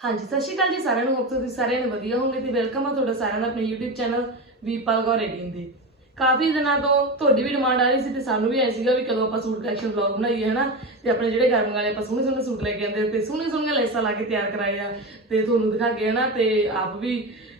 ਹਾਂਜੀ, ਸਤਿ ਸ਼੍ਰੀ ਅਕਾਲ ਜੀ ਸਾਰਿਆਂ ਨੂੰ ਹੋਪ ਤੁਸੀਂ ਸਾਰਿਆਂ ਨੇ ਵਧੀਆ ਹੋਵੋਗੇ ਤੇ ਵੈਲਕਮ ਆ ਤੁਹਾਡਾ ਸਾਰਿਆਂ ਦਾ ਆਪਣੇ YouTube ਚੈਨਲ ਵੀਪਲ ਗੌਰ ਰੇਡਿੰਗ ਦੇ। ਕਾਫੀ ਦਿਨਾਂ ਤੋਂ ਤੁਹਾਡੀ ਵੀ ਡਿਮਾਂਡ ਆ ਰਹੀ ਸੀ ਤੇ ਸਾਨੂੰ ਵੀ ਐ ਸੀਗਾ ਵੀ ਕਦੋਂ ਆਪਾਂ ਸੂਟ ਕਲੈਕਸ਼ਨ ਵਲੌਗ ਬਣਾਈਏ, ਹਨਾ? ਤੇ ਆਪਣੇ ਜਿਹੜੇ ਗਰਮ ਵਾਲੇ ਆਪਾਂ ਸੋਹਣੇ ਸੋਹਣੇ ਸੂਟ ਲੈ ਕੇ ਆਂਦੇ ਤੇ ਸੋਹਣੇ ਸੋਹਣੀਆਂ ਲੈਸਾਂ ਲਾ ਕੇ ਤਿਆਰ ਕਰਾਏ ਆ, ਤੇ ਤੁਹਾਨੂੰ ਦਿਖਾ ਕੇ, ਹਨਾ? ਤੇ ਆਪ ਵੀ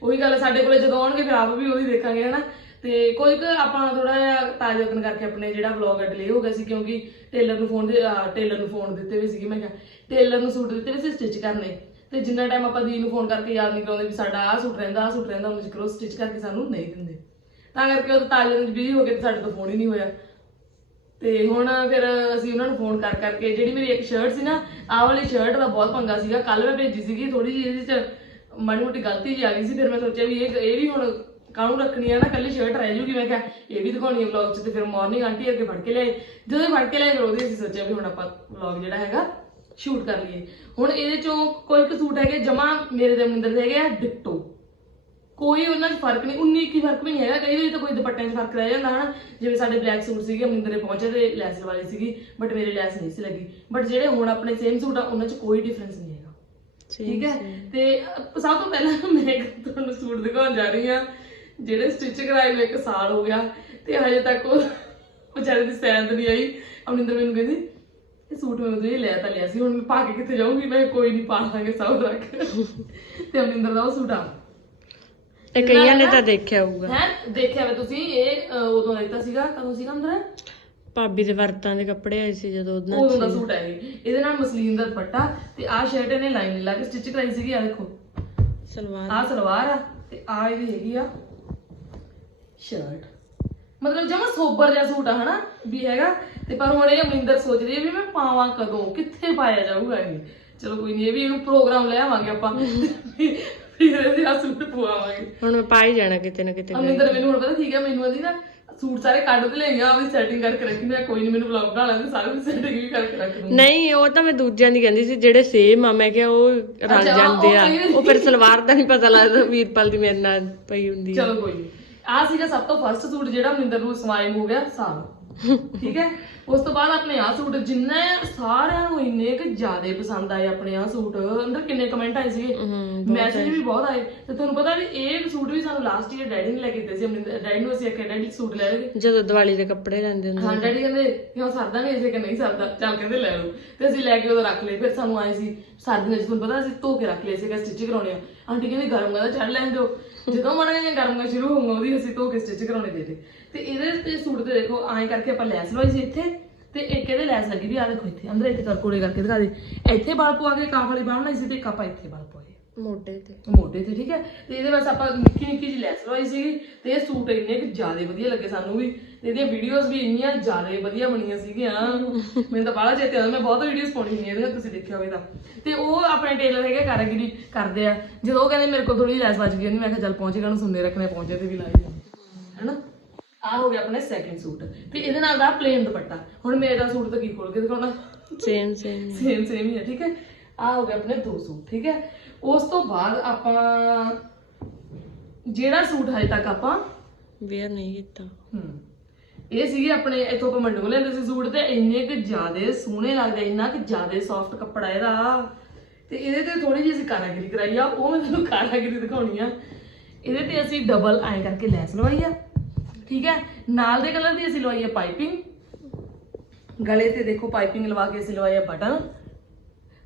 ਉਹੀ ਗੱਲ ਸਾਡੇ ਕੋਲੇ ਜਦੋਂ ਆਉਣਗੇ ਫਿਰ ਆਪ ਵੀ ਉਹੀ ਦੇਖਾਂਗੇ, ਹਨਾ? ਤੇ ਕੋਈ ਕੁ ਆਪਾਂ ਥੋੜਾ ਜਿਹਾ ਤਾਜ਼ਾ ਕਰਕੇ ਆਪਣੇ ਜਿਹੜਾ ਵਲੌਗ ਡਿਲੇ ਹੋ ਗਿਆ ਸੀ, ਕਿਉਂਕਿ ਟੇਲਰ ਨੂੰ ਫੋਨ ਟੇਲਰ ਨੂੰ ਫੋਨ ਦਿੱਤੇ ਵੀ ਸੀਗੇ, ਮੈਂ ਕਿਹਾ ਟੇਲਰ ਨੂੰ ਸੂਟ ਦਿੱਤੇ ਵੀ ਸੀ ਸਟਿਚ ਕਰਨੇ। ਤੇ ਜਿੰਨਾ ਟਾਈਮ ਆਪਾਂ ਦੀ ਨੂੰ ਫੋਨ ਕਰਕੇ ਯਾਦ ਨਹੀਂ ਕਰਾਉਂਦੇ ਵੀ ਸਾਡਾ ਆਹ ਸੂਟ ਰਹਿੰਦਾ, ਆਹ ਸੂਟ ਰਹਿੰਦਾ, ਉਹਨੂੰ ਜਿਕਰੋ ਸਟਿਚ ਕਰਕੇ ਸਾਨੂੰ ਨਹੀਂ ਦਿੰਦੇ। ਤਾਂ ਕਰਕੇ ਉਹ ਤਾਲੇ ਵਿੱਚ ਬਿਜ਼ੀ ਹੋ ਗਏ ਤੇ ਸਾਡੇ ਤੋਂ ਫੋਨ ਹੀ ਨਹੀਂ ਹੋਇਆ। ਤੇ ਹੁਣ ਫਿਰ ਅਸੀਂ ਉਹਨਾਂ ਨੂੰ ਫੋਨ ਕਰ ਕਰਕੇ, ਜਿਹੜੀ ਮੇਰੀ ਇੱਕ ਸ਼ਰਟ ਸੀ ਨਾ, ਆਹ ਵਾਲੀ ਸ਼ਰਟ ਦਾ ਬਹੁਤ ਪੰਗਾ ਸੀਗਾ। ਕੱਲ ਮੈਂ ਭੇਜੀ ਸੀਗੀ ਥੋੜੀ ਜਿਹੀ ਇਹਦੇ ਚ ਮਾੜੀ ਮੋਟੀ ਗਲਤੀ ਜਿਹੀ ਆ ਗਈ ਸੀ, ਫਿਰ ਮੈਂ ਸੋਚਿਆ ਵੀ ਇਹ ਇਹ ਵੀ ਹੁਣ ਕਾਹਨੂੰ ਰੱਖਣੀ ਆ ਨਾ, ਕੱਲੀ ਸ਼ਰਟ ਰਹਿ ਜੂਗੀ। ਮੈਂ ਕਿਹਾ, ਇਹ ਵੀ ਦਿਖਾਉਣੀ ਹੈ ਵਲੌਗ 'ਚ ਤੇ ਫਿਰ ਮਾਰਨਿੰਗ ਆਂਟੀ ਅੱਗੇ ਫੜ ਕੇ ਲਿਆਏ। ਜਦੋਂ ਫੜ ਕੇ ਲਿਆਏ, ਫਿਰ ਉਹਦੇ ਅਸੀਂ ਸੋਚਿਆ ਵੀ ਹੁਣ ਆਪਾਂ ਵਲੌਗ ਜਿਹੜਾ ਹੈਗਾ ਸ਼ੂਟ ਕਰ ਲਈਏ। ਹੁਣ ਇਹਦੇ ਚੋਂ ਕੋਈ ਇੱਕ ਸੂਟ ਹੈਗੇ ਜਮਾ ਮੇਰੇ ਤੇ ਮਨਿੰਦਰ ਦੇ ਹੈਗੇ ਆ ਡਿਕਟੋ ਕੋਈ ਉਹਨਾਂ 'ਚ ਫ਼ਰਕ ਨਹੀਂ 19 ਕੀ ਫ਼ਰਕ ਵੀ ਨਹੀਂ ਹੈਗਾ। ਕਈ ਵਾਰੀ ਤਾਂ ਕੋਈ ਦੁਪੱਟਿਆਂ 'ਚ ਫ਼ਰਕ ਰਹਿ ਜਾਂਦਾ ਹਨਾ। ਜਿਵੇਂ ਸਾਡੇ ਬਲੈਕ ਸੂਟ ਸੀਗੇ ਮਨਿੰਦਰ ਦੇ ਪਹੁੰਚੇ ਤੇ ਲੈਸ ਵਾਲੀ ਸੀਗੀ ਬਟ ਮੇਰੇ ਲੈਸ ਨਹੀਂ ਸੀ ਲੱਗੀ। ਬਟ ਜਿਹੜੇ ਹੁਣ ਆਪਣੇ ਸੇਮ ਸੂਟ ਆ ਉਹਨਾਂ 'ਚ ਕੋਈ ਡਿਫਰੈਂਸ ਨਹੀਂ ਹੈਗਾ। ਠੀਕ ਹੈ? ਤੇ ਸਭ ਤੋਂ ਪਹਿਲਾਂ ਮੈਂ ਇੱਕ ਤੁਹਾਨੂੰ ਸੂਟ ਦਿਖਾਉਣ ਜਾ ਰਹੀ ਹਾਂ ਜਿਹੜੇ ਸਟਿਚ ਕਰਾਏ ਨੂੰ ਇੱਕ ਸਾਲ ਹੋ ਗਿਆ ਤੇ ਹਜੇ ਤੱਕ ਉਹ ਵਿਚਾਰੇ ਦੀ ਸੈਂਦ ਨਹੀਂ ਆਈ। ਅਮਰਿੰਦਰ ਮੈਨੂੰ ਕਹਿੰਦੀ ਇਹ ਸੂਟ ਮੈਂ ਉਹਦੇ ਲੈ ਤਾਂ ਲਿਆ ਸੀ ਹੁਣ ਮੈਂ ਪਾ ਕੇ ਕਿੱਥੇ ਜਾਊਂਗੀ? ਮੈਂ ਕੋਈ ਨਹੀਂ ਪਾ ਲਾਂਗੇ ਸਭ ਰੱਖ। ਤੇ ਅਮਰਿੰਦਰ ਦਾ ਉਹ ਸੂਟ ਆ। ਤੇ ਕਈਆਂ ਨੇ ਤਾਂ ਦੇਖਿਆ ਹੋਊਗਾ। ਹੈ? ਦੇਖਿਆ ਵੇ ਤੁਸੀਂ ਇਹ ਅਹ, ਉਦੋਂ ਲੈਤਾ ਸੀਗਾ ਕਦੋਂ ਸੀਗਾ ਅੰਦਰ? ਭਾਬੀ ਦੇ ਵਰਤਾਂ ਦੇ ਕੱਪੜੇ ਆਏ ਸੀ ਜਦੋਂ ਉਹਨਾਂ ਉਦੋਂ ਦਾ ਸੂਟ ਹੈ ਇਹ ਇਹਦੇ ਨਾਲ ਮਸਲੀਨ ਦਾ ਦੁਪੱਟਾ ਤੇ ਆਹ ਸ਼ਰਟ ਇਹਨੇ ਲਾਈਨ ਲਾ ਕੇ ਸਟਿਚ ਕਰਾਈ ਸੀਗੀ ਆ ਦੇਖੋ। ਸਲਵਾਰ। ਆਹ ਸਲਵਾਰ ਆ ਤੇ ਆ ਇਹਦੀ ਹੈਗੀ ਆ ਸ਼ਰਟ ਮਤਲਬ ਜਮਾ ਸੋਬਰ ਜਿਹਾ ਸੂਟ ਆ ਹਨਾ? ਵੀ ਹੈਗਾ। ਤੇ ਪਰ ਹੁਣ ਇਹ ਅਮਰਿੰਦਰ ਸੋਚ ਰਹੀ ਹੈ ਵੀ ਮੈਂ ਪਾਵਾਂ ਕਦੋਂ ਕਿੱਥੇ ਪਾਇਆ ਜਾਊਗਾ ਇਹ? ਚਲੋ ਕੋਈ ਨਹੀਂ ਇਹ ਵੀ ਇਹਨੂੰ ਪ੍ਰੋਗਰਾਮ ਲੈ ਆਵਾਂਗੇ ਆਪਾਂ। ਫਿਰ ਇਹਦੇ ਅਸਲ ਤੇ ਪਵਾਵਾਂਗੇ। ਹੁਣ ਮੈਂ ਪਾ ਹੀ ਜਾਣਾ ਕਿਤੇ ਨਾ ਕਿਤੇ। ਅਮਰਿੰਦਰ ਮੈਨੂੰ ਹੁਣ ਪਤਾ ਠੀਕ ਹੈ ਮੈਨੂੰ ਆਦੀ ਨਾ ਸੂਟ ਸਾਰੇ ਕੱਢ ਤੇ ਲੈ ਗਿਆ ਆਪਣੀ ਸੈਟਿੰਗ ਕਰਕੇ ਰੱਖੀ। ਮੈਂ ਕੋਈ ਨਹੀਂ ਮੈਨੂੰ ਵਲੌਗ ਬਣਾ ਲੈਂਦੇ ਸਾਰੇ ਦੀ ਸੈਟਿੰਗ ਵੀ ਕਰਕੇ ਰੱਖ ਦੂੰਗੀ। ਨਹੀਂ ਉਹ ਤਾਂ ਮੈਂ ਦੂਜਿਆਂ ਦੀ ਕਹਿੰਦੀ ਸੀ ਜਿਹੜੇ ਸੇਮ ਆ ਮੈਂ ਕਿਹਾ ਉਹ ਰਲ ਜਾਂਦੇ ਆ। ਉਹ ਫਿਰ ਸਲਵਾਰ ਦਾ ਨਹੀਂ ਪਤਾ ਲੱਗਦਾ ਵੀਰਪਾਲ ਦੀ ਮੇਰੇ ਨਾਲ ਪਈ ਹੁੰਦੀ ਆ। ਚਲੋ ਕੋਈ ਨਹੀਂ ਆ ਸੀਗਾ ਸਭ ਤੋਂ ਫਸਟ ਸੂਟ ਜਿਹੜਾ ਮਨਿੰਦਰ ਨੂੰ ਸਮਾਈ ਹੋ ਗਿਆ ਸਾਲ ਠੀਕ ਹੈ? ਉਸ ਤੋਂ ਬਾਅਦ ਆਪਣੇ ਆ ਸੂਟ ਜਿੰਨੇ ਸਾਰਿਆਂ ਨੂੰ ਇੰਨੇ ਕਿ ਜ਼ਿਆਦੇ ਪਸੰਦ ਆਏ ਆਪਣੇ ਆ ਸੂਟ। ਅੰਦਰ ਕਿੰਨੇ ਕਮੈਂਟ ਆਏ ਸੀਗੇ? ਮੈਸੇਜ ਵੀ ਬਹੁਤ ਆਏ। ਤੇ ਤੁਹਾਨੂੰ ਪਤਾ ਵੀ ਇਹ ਸੂਟ ਵੀ ਸਾਨੂੰ ਲਾਸਟ ਈਅਰ ਡੈਡੀ ਨੇ ਲੈ ਕੇ ਦਿੱਤੇ ਸੀ ਅਮਰਿੰਦਰ ਡੈਡੀ ਨੂੰ ਅਸੀਂ ਆਖਿਆ ਡੈਡੀ ਸੂਟ ਲੈ ਲਗੇ ਜਦੋਂ ਦੀਵਾਲੀ ਦੇ ਕੱਪੜੇ ਲੈਂਦੇ ਹੁੰਦੇ ਹਾਂ ਡੈਡੀ ਕਹਿੰਦੇ ਕਿ ਉਹ ਸਰਦਾ ਨਹੀਂ ਇਸੇ ਕਿ ਨਹੀਂ ਸਰਦਾ। ਚੱਲ ਕਹਿੰਦੇ ਲੈ ਲਓ। ਤੇ ਅਸੀਂ ਲੈ ਕੇ ਉਦੋਂ ਰੱਖ ਲਏ। ਫਿਰ ਸਾਨੂੰ ਆਏ ਸੀ ਸਰਦੀਆਂ ਚ ਤੁਹਾਨੂੰ ਪਤਾ ਅਸੀਂ ਧੋ ਕੇ ਰੱਖ ਲਏ ਸੀਗਾ ਸਟਿਚ ਕਰਾਉਣੇ ਆ। ਆਂਟੀ ਕਹਿੰਦੀ ਗਰਮ ਦਾ ਚੜ ਲੈਣ ਦਿਓ। ਜਦੋਂ ਜਿਹਾ ਗਰਮ ਸ਼ੁਰੂ ਹੋਊਗਾ ਉਹਦੀ ਅਸੀਂ ਧੋ ਕੇ ਸਟਿਚ ਕਰਾਉਣੇ ਦੇ ਦੇ ਤੇ ਇਹਦੇ ਤੇ ਸੂਟ ਤੇ ਦੇਖੋ ਐਂ ਕਰਕੇ ਆਪਾਂ ਲੈਸ ਲਵਾਈ ਸੀ ਇੱਥੇ ਤੇ ਇੱਕ ਇਹਦੇ ਲੈਸ ਲੱਗੀ ਵੀ ਆ ਦੇਖੋ ਇੱਥੇ ਅੰਦਰ ਇੱਥੇ ਕਰ ਕੋੜੇ ਕਰਕੇ ਦਿਖਾ ਦੇ। ਇੱਥੇ ਬਾਲ ਪਵਾ ਕੇ ਕਾਫ ਵਾਲੀ ਬਾਹ ਬਣਾਈ ਸੀ ਤੇ ਇੱਕ ਆਪਾਂ ਇੱਥੇ ਬਾਲ ਪਵਾਏ। ਮੋਢੇ ਤੇ। ਮੋਢੇ ਤੇ ਠੀਕ ਹੈ? ਤੇ ਇਹਦੇ ਵਾਸਤੇ ਆਪਾਂ ਨਿੱਕੀ ਨਿੱਕੀ ਜਿਹੀ ਲੈਸ ਲਵਾਈ ਸੀਗੀ ਤੇ ਇਹ ਸੂਟ ਇੰਨੇ ਕਿ ਜ਼ਿਆਦਾ ਵਧੀਆ ਲੱਗੇ ਸਾਨੂੰ ਵੀ ਤੇ ਇਹਦੀਆਂ ਵੀਡੀਓਜ਼ ਵੀ ਇੰਨੀਆਂ ਜ਼ਿਆਦਾ ਵਧੀਆ ਬਣੀਆਂ ਸੀਗੀਆਂ। ਮੈਨੂੰ ਤਾਂ ਬਾਹਲਾ ਚੇਤੇ ਆਉਂਦਾ ਮੈਂ ਬਹੁਤ ਵੀਡੀਓਜ਼ ਪਾਉਣੀ ਹੁੰਦੀਆਂ ਇਹਦੇ ਤੁਸੀਂ ਦੇਖਿਆ ਹੋਵੇ ਤਾਂ। ਤੇ ਉਹ ਆਪਣੇ ਟੇਲਰ ਹੈਗੇ ਕਾਰਾਗਰੀ ਕਰਦੇ ਆ। ਜਦੋਂ ਉਹ ਕਹਿੰਦੇ ਮੇਰੇ ਕੋਲ ਥੋੜੀ ਲੈਸ ਬਚ ਗਈ ਨਹੀਂ ਮੈਂ ਕਿਹਾ ਚੱਲ ਪਹੁੰਚੇਗਾ ਨੂੰ ਸੁਣਨੇ ਰੱਖਣੇ ਪਹੁੰਚੇ ਤੇ ਵੀ ਲਾਈ ਹੈਨਾ? ਆ ਹੋ ਗਿਆ ਆਪਣੇ ਸੈਕਿੰਡ ਸੂਟ। ਤੇ ਇਹਦੇ ਨਾਲ ਦਾ ਪਲੇਨ ਦੁਪੱਟਾ। ਹੁਣ ਮੇਰਾ ਸੂਟ ਤਾਂ ਕੀ ਖੋਲ ਕੇ ਦਿਖਾਉਣਾ? ਸੇਮ ਸੇਮ ਸੇਮ ਸੇਮ ਹੀ ਹੈ ਠੀਕ ਹੈ? ਆ ਹੋ ਗਏ ਆਪਣੇ ਦੋ ਸੂਟ ਠੀਕ ਹੈ? ਉਸ ਤੋਂ ਬਾਅਦ ਆਪਾਂ ਜਿਹੜਾ ਸੂਟ ਹਜੇ ਤੱਕ ਆਪਾਂ ਵੇਅਰ ਨਹੀਂ ਕੀਤਾ। ਹਮ, ਇਹ ਸੀਗੇ ਆਪਣੇ ਇੱਥੋਂ ਆਪਾਂ ਮੰਡੂ ਲੈਂਦੇ ਸੀ ਸੂਟ ਤੇ ਇੰਨੇ ਕਿ ਜ਼ਿਆਦੇ ਸੋਹਣੇ ਲੱਗਦੇ ਇੰਨਾ ਕਿ ਜ਼ਿਆਦੇ ਸੌਫਟ ਕੱਪੜਾ ਇਹਦਾ। ਤੇ ਇਹਦੇ ਤੇ ਥੋੜੀ ਜਿਹੀ ਅਸੀਂ ਕਾਰਾਗਰੀ ਕਰਾਈ ਆ ਉਹ ਮੈਂ ਤੁਹਾਨੂੰ ਕਾਰਾਗਰੀ ਦਿਖਾਉਣੀ ਆ। ਇਹਦੇ ਤੇ ਅਸੀਂ ਡਬਲ ਐਂ ਕਰਕੇ ਲੈਸ ਲਵਾਈ ਆ। ਠੀਕ ਹੈ? ਨਾਲ ਦੇ ਕਲਰ ਦੀ ਅਸੀਂ ਲਵਾਈ ਆ ਪਾਈਪਿੰਗ ਗਲੇ ਤੇ ਦੇਖੋ ਪਾਈਪਿੰਗ ਲਵਾ ਕੇ ਅਸੀਂ ਲਵਾਏ ਆ ਬਟਨ।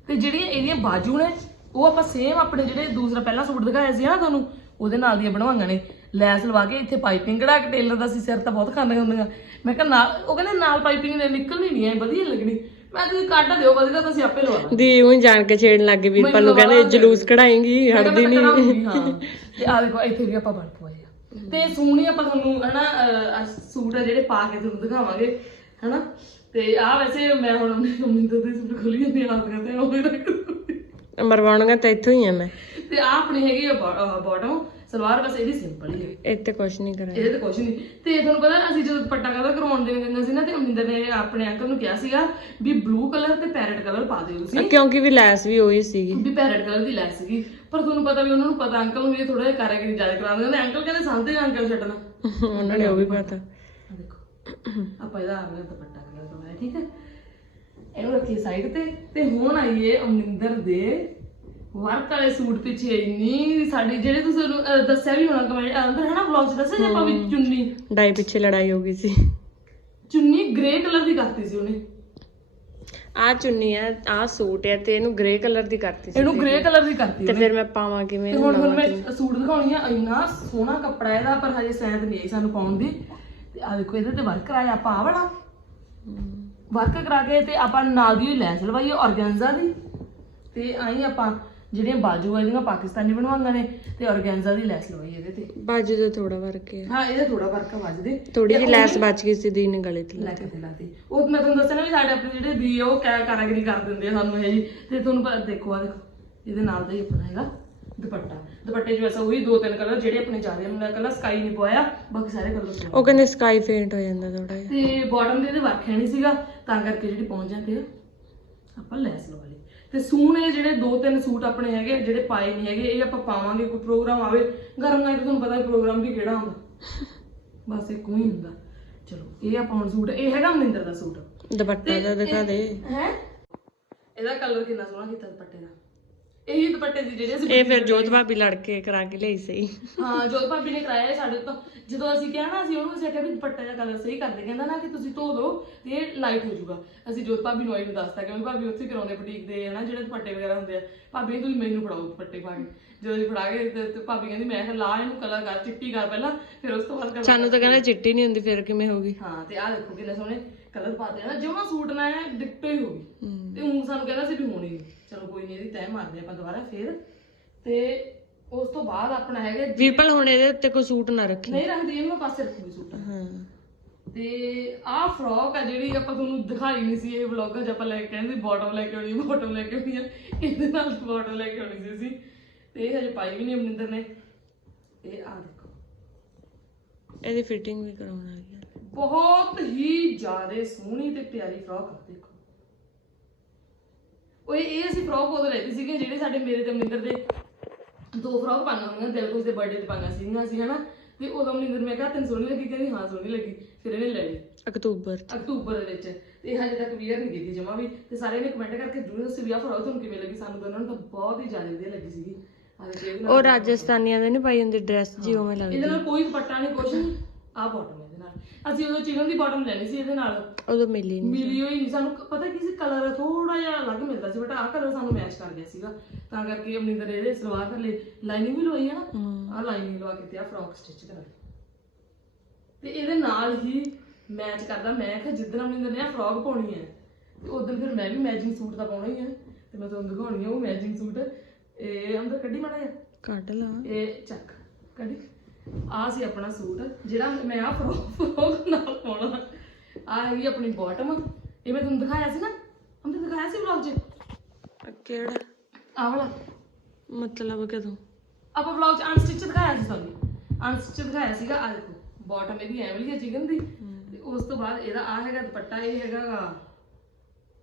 ਤੇ ਜਿਹੜੀਆਂ ਇਹਦੀਆਂ ਬਾਜੂ ਨੇ ਉਹ ਆਪਾਂ ਸੇਮ ਆਪਣੇ ਜਿਹੜੇ ਦੂਸਰਾ ਪਹਿਲਾ ਸੂਟ ਦਿਖਾਇਆ ਸੀ ਨਾ ਤੁਹਾਨੂੰ ਉਹਦੇ ਨਾਲ ਦੀਆਂ ਬਣਵਾਈਆਂ ਨੇ। ਲੈਸ ਲਵਾ ਕੇ ਇੱਥੇ ਪਾਈਪਿੰਗ ਕਢਾ ਕੇ ਟੇਲਰ ਦਾ ਸੀ ਸਿਰ ਤਾਂ ਬਹੁਤ ਖਾਂਦੇ ਹੁੰਦੀਆਂ ਮੈਂ ਕਿਹਾ ਨਾਲ ਉਹ ਕਹਿੰਦੇ ਨਾਲ ਪਾਈਪਿੰਗ ਨੇ ਨਿਕਲਣੀ ਨਹੀਂ ਐ ਵਧੀਆ ਲੱਗਣੀ। ਮੈਂ ਤੁਸੀਂ ਕੱਢ ਦਿਓ ਵਧੀਆ ਤਾਂ ਅਸੀਂ ਆਪੇ ਲਵਾ ਦੀ ਉਹੀ ਜਾਣ ਕੇ ਛੇੜਨ ਲੱਗ ਗਈ ਵੀਰਪਾਲ ਨੂੰ ਕਹਿੰਦੇ ਜਲੂਸ ਕਢਾਏਂਗੀ ਹਟਦੀ ਨਹੀਂ ਹਾਂ। ਤੇ ਆ ਦੇਖੋ ਇੱਥੇ ਵੀ ਆਪਾਂ ਬਣ ਪਵਾਏ ਤੇ ਸੋਹਣੀ ਆਪਾਂ ਤੁਹਾਨੂੰ ਹਨਾ ਅਹ, ਸੂਟ ਆ ਜਿਹੜੇ ਪਾ ਕੇ ਤੁਹਾਨੂੰ ਦਿਖਾਵਾਂਗੇ ਹਨਾ? ਤੇ ਆ ਵੈਸੇ ਮੈਂ ਹੁਣ ਮਿੰਦੋ ਦੇ ਸੂਟ ਖੋਲੀ ਜਾਂਦੀ ਆ ਆਪ ਕਰਦੇ ਉਹ ਵੀ ਰੱਖ ਤਾਂ ਇੱਥੋਂ ਹੀ ਆ ਮੈਂ। ਤੇ ਆ ਆਪਣੀ ਹੈਗੀ ਆ ਬਾਟਮ ਸਲਵਾਰ ਬਸ ਇਹਦੀ ਸਿੰਪਲ ਹੀ ਹੈ ਇੱਥੇ ਕੁਛ ਨਹੀਂ ਕਰਾਇਆ। ਇਹਦੇ ਤੇ ਕੁਝ ਨਹੀਂ। ਤੇ ਤੁਹਾਨੂੰ ਪਤਾ ਅਸੀਂ ਜਦੋਂ ਦੁਪੱਟਾ ਕਲਰ ਕਰਵਾਉਣ ਦੇ ਦਿੰਦੇ ਸੀ ਨਾ ਤੇ ਅਮਿੰਦਰ ਨੇ ਆਪਣੇ ਅੰਕਲ ਨੂੰ ਕਿਹਾ ਸੀਗਾ ਵੀ ਬਲੂ ਕਲਰ ਤੇ ਪੈਰਟ ਕਲਰ ਪਾ ਦਿਓ ਤੁਸੀਂ। ਕਿਉਂਕਿ ਵੀ ਲੈਸ ਵੀ ਉਹੀ ਸੀਗੀ। ਵੀ ਪੈਰਟ ਕਲਰ ਦੀ ਲੈਸ ਸੀਗੀ। ਪਰ ਤੁਹਾਨੂੰ ਪਤਾ ਵੀ ਉਹਨਾਂ ਨੂੰ ਪਤਾ ਅੰਕਲ ਨੂੰ ਇਹ ਥੋੜਾ ਜਿਹਾ ਕਾਰਾਗਰੀ ਜ਼ਿਆਦਾ ਕਰਾ ਦਿੰਦੇ ਅੰਕਲ ਕਹਿੰਦੇ ਸੰਦੇ ਅੰਕਲ ਛੱਡਣਾ। ਉਹਨਾਂ ਨੇ ਉਹ ਵੀ ਪਤਾ ਆ ਦੇਖੋ ਆਪਾਂ ਇਹਦਾ ਆ ਗਿਆ ਦੁਪੱਟਾ ਕਲਰ ਕਰਵਾਇਆ ਠੀਕ ਹੈ? ਇਹਨੂੰ ਰੱਖੀਏ ਸਾਈਡ ਤੇ ਤੇ ਹੁਣ ਆਈਏ ਅਮਰਿੰਦਰ ਦੇ ਵਰਕ ਵਾਲੇ ਸੂਟ ਪਿੱਛੇ। ਇੰਨੀ ਸਾਡੀ ਜਿਹੜੇ ਤੁਸੀਂ ਉਹਨੂੰ, ਅਹ, ਦੱਸਿਆ ਵੀ ਹੋਣਾ ਕਮੈਂਟ ਅੰਦਰ ਹਨਾ ਵਲੌਗ 'ਚ ਦੱਸਿਆ ਜੇ ਆਪਾਂ ਵੀ ਚੁੰਨੀ? ਡਾਈ ਪਿੱਛੇ ਲੜਾਈ ਹੋ ਗਈ ਸੀ। ਚੁੰਨੀ ਗ੍ਰੇ ਕਲਰ ਦੀ ਕਰਤੀ ਸੀ ਉਹਨੇ। ਆ ਚੁੰਨੀ ਆ ਆ ਸੂਟ ਆ ਤੇ ਇਹਨੂੰ ਗ੍ਰੇ ਕਲਰ ਦੀ ਕਰਤੀ ਸੀ। ਇਹਨੂੰ ਗ੍ਰੇ ਕਲਰ ਦੀ ਕਰਤੀ ਤੇ ਫਿਰ ਮੈਂ ਪਾਵਾਂ ਕਿਵੇਂ ਤੇ ਹੁਣ ਹੁਣ ਮੈਂ ਸੂਟ ਦਿਖਾਉਣੀ ਆ ਇੰਨਾ ਸੋਹਣਾ ਕੱਪੜਾ ਇਹਦਾ ਪਰ ਹਜੇ ਸੈਂਦ ਨਹੀਂ ਆਈ ਸਾਨੂੰ ਪਾਉਣ ਦੀ। ਤੇ ਆ ਦੇਖੋ ਇਹਦੇ ਤੇ ਵਰਕ ਕਰਾਇਆ ਆਪਾਂ ਆਹ ਵਾਲਾ। ਵਰਕ ਕਰਾ ਕੇ ਤੇ ਆਪਾਂ ਨਾਲ ਦੀ ਲੈਸ ਲਵਾਈ ਔਰਗੈਂਜ਼ਾ ਦੀ। ਤੇ ਆਈ ਆਪਾਂ ਜਿਹੜੀਆਂ ਬਾਜੂ ਆ ਇਹਦੀਆਂ ਪਾਕਿਸਤਾਨੀ ਬਣਵਾਈਆਂ ਨੇ ਤੇ ਔਰਗੈਂਜ਼ਾ ਦੀ ਲੈਸ ਲਵਾਈ ਇਹਦੇ ਤੇ। ਬਾਜੂ ਦਾ ਥੋੜਾ ਵਰਕ ਹੈ। ਹਾਂ ਇਹਦੇ ਥੋੜਾ ਵਰਕ ਆ ਵੱਜਦੇ ਥੋੜੀ ਜਿਹੀ ਲੈਸ ਬਚ ਗਈ ਸੀ ਦੀ ਨੇ ਗਲੇ ਤੇ ਲੈ ਕੇ ਤੇ ਲਾਤੀ ਉਹ ਮੈਂ ਤੁਹਾਨੂੰ ਦੱਸਿਆ ਨਾ ਵੀ ਸਾਡੇ ਆਪਣੇ ਜਿਹੜੇ ਦੀ ਆ, ਉਹ ਕਿਆ ਕਾਰਾਗਰੀ ਕਰ ਦਿੰਦੇ ਆ ਸਾਨੂੰ ਇਹ। ਜੀ ਤੇ ਤੁਹਾਨੂੰ ਪਤਾ ਦੇਖੋ ਆ ਦੇਖੋ ਇਹਦੇ ਨਾਲ ਦਾ ਹੀ ਆਪਣਾ ਹੈਗਾ ਦੁਪੱਟਾ। ਦੁਪੱਟੇ 'ਚ ਵੈਸਾ ਉਹੀ ਦੋ ਤਿੰਨ ਕਲਰ ਜਿਹੜੇ ਆਪਣੇ ਜ਼ਿਆਦਾ ਨੂੰ ਕਲਰ ਸਕਾਈ ਨਹੀਂ ਪਵਾਇਆ ਬਾਕੀ ਸਾਰੇ ਕਲਰ ਉਹ ਕਹਿੰਦੇ ਸਕਾਈ ਫੇਂਟ ਹੋ ਜਾਂਦਾ ਥੋੜਾ ਜਿਹਾ। ਤੇ ਬਾਟਮ ਦੇ ਇਹਦੇ ਵਰਕ ਹੈ ਨਹੀਂ ਸੀਗਾ ਤਾਂ ਕਰਕੇ ਜਿਹੜੀ ਪਹੁੰਚ ਜਾਂਦੇ ਆ ਆਪਾਂ ਲੈਸ ਲਵਾ ਲਈ। ਤੇ ਸੂਣ ਇਹ ਜਿਹੜੇ ਦੋ ਤਿੰਨ ਸੂਟ ਆਪਣੇ ਹੈਗੇ ਜਿਹੜੇ ਪਾਏ ਨਹੀਂ ਹੈਗੇ ਇਹ ਆਪਾਂ ਪਾਵਾਂਗੇ ਕੋਈ ਪ੍ਰੋਗਰਾਮ ਆਵੇ। ਗਰਮ ਨਾਲ ਤੁਹਾਨੂੰ ਪਤਾ ਪ੍ਰੋਗਰਾਮ ਵੀ ਕਿਹੜਾ ਹੁੰਦਾ। ਬਸ ਇੱਕ ਹੀ ਹੁੰਦਾ। ਚਲੋ ਇਹ ਆਪਾਂ ਹੁਣ ਸੂਟ ਇਹ ਹੈਗਾ ਮਨਿੰਦਰ ਦਾ ਸੂਟ। ਦੁਪੱਟਾ ਦਾ ਦਿਖਾ ਦੇ। ਹੈ? ਇਹਦਾ ਕਲਰ ਕਿੰਨਾ ਸੋਹਣਾ ਕੀਤਾ ਦੁਪੱਟੇ ਦਾ। ਇਹੀ ਦੁਪੱਟੇ ਦੀ ਜਿਹੜੇ ਅਸੀਂ ਇਹ ਫਿਰ ਜੋਤ ਭਾਬੀ ਲੜ ਕੇ ਕਰਾ ਕੇ ਲਈ ਸਹੀ ਹਾਂ ਜੋਤ ਭਾਬੀ ਨੇ ਕਰਾਇਆ ਸਾਡੇ ਤੋਂ। ਜਦੋਂ ਅਸੀਂ ਕਿਹਾ ਨਾ ਅਸੀਂ ਉਹਨੂੰ ਅਸੀਂ ਆਖਿਆ ਵੀ ਦੁਪੱਟੇ ਦਾ ਕਲਰ ਸਹੀ ਕਰ ਦੇ ਕਹਿੰਦਾ ਨਾ ਕਿ ਤੁਸੀਂ ਧੋ ਦਿਓ ਤੇ ਇਹ ਲਾਈਟ ਹੋ ਜਾਊਗਾ। ਅਸੀਂ ਜੋਤ ਭਾਬੀ ਨੂੰ ਆਈ ਨੂੰ ਦੱਸਤਾ ਕਿ ਭਾਬੀ ਉੱਥੇ ਕਰਾਉਂਦੇ ਬੁਟੀਕ ਦੇ ਹਨਾ ਜਿਹੜੇ ਦੁਪੱਟੇ ਵਗੈਰਾ ਹੁੰਦੇ ਆ। ਭਾਬੀ ਤੁਸੀਂ ਮੈਨੂੰ ਫੜਾਓ ਦੁਪੱਟੇ ਪਾ ਕੇ। ਜਦੋਂ ਅਸੀਂ ਫੜਾ ਕੇ ਤੇ ਤੇ ਭਾਬੀ ਕਹਿੰਦੀ ਮੈਂ ਕਿਹਾ ਲਾ ਇਹਨੂੰ ਕਲਰ ਕਰ ਚਿੱਟੀ ਕਰ ਪਹਿਲਾਂ ਫਿਰ ਉਸ ਤੋਂ ਬਾਅਦ ਕਲਰ ਸਾਨੂੰ ਤਾਂ ਕਹਿੰਦਾ ਚਿੱਟੀ ਨਹੀਂ ਹੁੰਦੀ ਫਿਰ ਕਿਵੇਂ ਹੋਗੀ ਹਾਂ ਤੇ ਆਹ ਦੇਖੋ ਕਿੰਨੇ ਸੋਹਣੇ ਕਲਰ ਆ ਨਾ ਜਿਉਂ ਸੂਟ ਨਾ ਹੈ ਡਿਕਟੋ ਹੀ ਹੋ ਗਈ। ਤੇ ਹੁਣ ਸਾਨੂੰ ਕਹਿੰਦਾ ਸੀ ਵੀ ਹੋਣੀ ਨੀ। ਚਲੋ ਕੋਈ ਨਹੀਂ ਇਹਦੀ ਤੈਅ ਮਾਰਦੇ ਆਪਾਂ ਦੁਬਾਰਾ ਫੇਰ। ਤੇ ਉਸ ਤੋਂ ਬਾਅਦ ਆਪਣਾ ਹੈਗਾ ਵੀਰਪਲ ਹੁਣ ਇਹਦੇ ਉੱਤੇ ਕੋਈ ਸੂਟ ਨਾ ਰੱਖੀ। ਨਹੀਂ ਰੱਖਦੀ ਇਹਨੂੰ ਮੈਂ ਪਾਸੇ ਰੱਖੂਗੀ ਸੂਟ। ਹਾਂ। ਤੇ ਆਹ ਫਰੋਕ ਆ ਜਿਹੜੀ ਆਪਾਂ ਤੁਹਾਨੂੰ ਦਿਖਾਈ ਨਹੀਂ ਸੀ ਇਹ ਵਲੌਗ 'ਚ ਆਪਾਂ ਲੈ ਕੇ ਕਹਿੰਦੇ ਬਾਟਮ ਲੈ ਕੇ ਆਉਣੀ ਬਾਟਮ ਲੈ ਕੇ ਆਉਣੀ ਇਹਦੇ ਨਾਲ ਬਾਟਮ ਲੈ ਕੇ ਆਉਣੀ ਸੀ ਅਸੀਂ। ਤੇ ਇਹ ਹਜੇ ਪਾਈ ਵੀ ਨਹੀਂ ਅਮਰਿੰਦਰ ਨੇ। ਇਹ ਆ ਦੇਖੋ। ਇਹਦੀ ਫਿਟਿੰਗ ਵੀ ਕਰਾਉਣ ਗਿਆ ਬਹੁਤ ਹੀ ਜ਼ਿਆਦਾ ਸੋਹਣੀ ਤੇ ਪਿਆਰੀ ਫਰੋਕ ਆ ਦੇਖੋ। ਉਹ ਇਹ ਅਸੀਂ ਫਰੋਕ ਉਦੋਂ ਲੈਤੀ ਸੀਗੇ ਜਿਹੜੇ ਸਾਡੇ ਮੇਰੇ ਤੇ ਮਨਿੰਦਰ ਦੇ ਦੋ ਫਰੋਕ ਪਾਈਆਂ ਹੋਈਆਂ ਦਿਲਕੁਸ਼ ਦੇ ਬਰਥਡੇ ਤੇ ਪਾਈਆਂ ਸੀਗੀਆਂ ਅਸੀਂ ਹਨਾ? ਤੇ ਉਦੋਂ ਮਨਿੰਦਰ ਮੈਂ ਕਿਹਾ ਤੈਨੂੰ ਸੋਹਣੀ ਲੱਗੀ ਕਹਿੰਦੀ ਹਾਂ ਸੋਹਣੀ ਲੱਗੀ। ਫਿਰ ਇਹਨੇ ਲੈ ਲਈ। ਅਕਤੂਬਰ ਅਕਤੂਬਰ ਦੇ ਵਿੱਚ। ਤੇ ਹਜੇ ਤੱਕ ਵੀਅਰ ਨਹੀਂ ਕੀਤੀ ਜਮਾ ਵੀ। ਤੇ ਸਾਰੇ ਨੇ ਕਮੈਂਟ ਕਰਕੇ ਜਰੂਰ ਦੱਸੋ ਵੀ ਫਰੋਕ ਤੁਹਾਨੂੰ ਕਿਵੇਂ ਲੱਗੀ? ਸਾਨੂੰ ਦੋਨਾਂ ਨੂੰ ਤਾਂ ਬਹੁਤ ਹੀ ਜ਼ਿਆਦਾ ਵਧੀਆ ਲੱਗੀ ਸੀਗੀ। ਉਹ ਰਾਜਸਥਾਨੀਆਂ ਦੇ ਨਹੀਂ ਪਾਈ ਹੁੰਦੀ ਡਰੈਸ ਜੀ ਉਵੇਂ ਲੱਗਦੀ। ਇਹਦੇ ਨਾਲ ਕੋਈ ਦੁਪੱਟਾ ਨਹੀਂ ਕੁਛ ਨਹੀਂ ਆਹ ਬਾਟਮ ਅਸੀਂ ਉਦੋਂ ਚਿਕਨ ਦੀ ਬਾਟਮ ਲੈਣੀ ਸੀ ਇਹਦੇ ਨਾਲ। ਉਦੋਂ ਮਿਲੀ ਨਹੀਂ ਮਿਲੀ ਹੋਈ ਨਹੀਂ ਸਾਨੂੰ ਕ- ਪਤਾ ਕੀ ਸੀ? ਕਲਰ ਥੋੜਾ ਜਿਹਾ ਅਲੱਗ ਮਿਲਦਾ ਸੀ ਬਟ ਆਹ ਕਲਰ ਸਾਨੂੰ ਮੈਚ ਕਰ ਗਿਆ ਸੀਗਾ। ਤਾਂ ਕਰਕੇ ਅਮਰਿੰਦਰ ਇਹਦੇ ਸਲਵਾਰ ਥੱਲੇ ਲਾਈਨਿੰਗ ਵੀ ਲਵਾਈ ਹੈ ਨਾ। ਆਹ ਲਾਈਨਿੰਗ ਲਵਾ ਕੇ ਤੇ ਆਹ ਫਰੋਕ ਸਟਿਚ ਕਰਾਈ ਤੇ ਇਹਦੇ ਨਾਲ ਹੀ ਮੈਚ ਕਰਦਾ ਮੈਂ ਕਿਹਾ ਜਿੱਦਣ ਅਮਰਿੰਦਰ ਨੇ ਆਹ ਫਰੋਕ ਪਾਉਣੀ ਹੈ ਤੇ ਉਦੋਂ ਫਿਰ ਮੈਂ ਵੀ ਮੈਚਿੰਗ ਸੂਟ ਤਾਂ ਪਾਉਣਾ ਹੀ ਹੈ। ਤੇ ਮੈਂ ਤੁਹਾਨੂੰ ਦਿਖਾਉਣੀ ਹੈ ਉਹ ਮੈਚਿੰਗ ਸੂਟ ਇਹ ਅੰਦਰ ਕੱਢੀ ਮਾੜਾ ਜਿਹਾ? ਕੱਢ ਲਾ। ਇਹ ਚੱਕ ਕੱਢੀ। ਆ ਸੀ ਆਪਣਾ ਸੂਟ ਜਿਹੜਾ ਮੈਂ ਆ ਫਰੋਕ ਨਾਲ ਪਾਉਣਾ। ਆ ਹੈਗੀ ਆਪਣੀ ਬਾਟਮ ਇਹ ਮੈਂ ਤੁਹਾਨੂੰ ਦਿਖਾਇਆ ਸੀ ਨਾ? ਹਮਨੇ ਦਿਖਾਇਆ ਸੀ ਵਲੌਗ 'ਚ? ਕਿਹੜਾ? ਆਹ ਵਾਲਾ। ਮਤਲਬ ਕਦੋਂ? ਆਪਾਂ ਵਲੌਗ 'ਚ ਅਨਸਟਿਚ ਦਿਖਾਇਆ ਸੀ ਤੁਹਾਨੂੰ ਅਨਸਟਿਚ ਦਿਖਾਇਆ ਸੀਗਾ ਆ ਦੇਖੋ ਬਾਟਮ ਇਹਦੀ ਐਵੇਂ ਲਈ ਹੈ ਚਿਕਨ ਦੀ। ਤੇ ਉਸ ਤੋਂ ਬਾਅਦ ਇਹਦਾ ਆ ਹੈਗਾ ਦੁਪੱਟਾ ਇਹ ਹੈਗਾ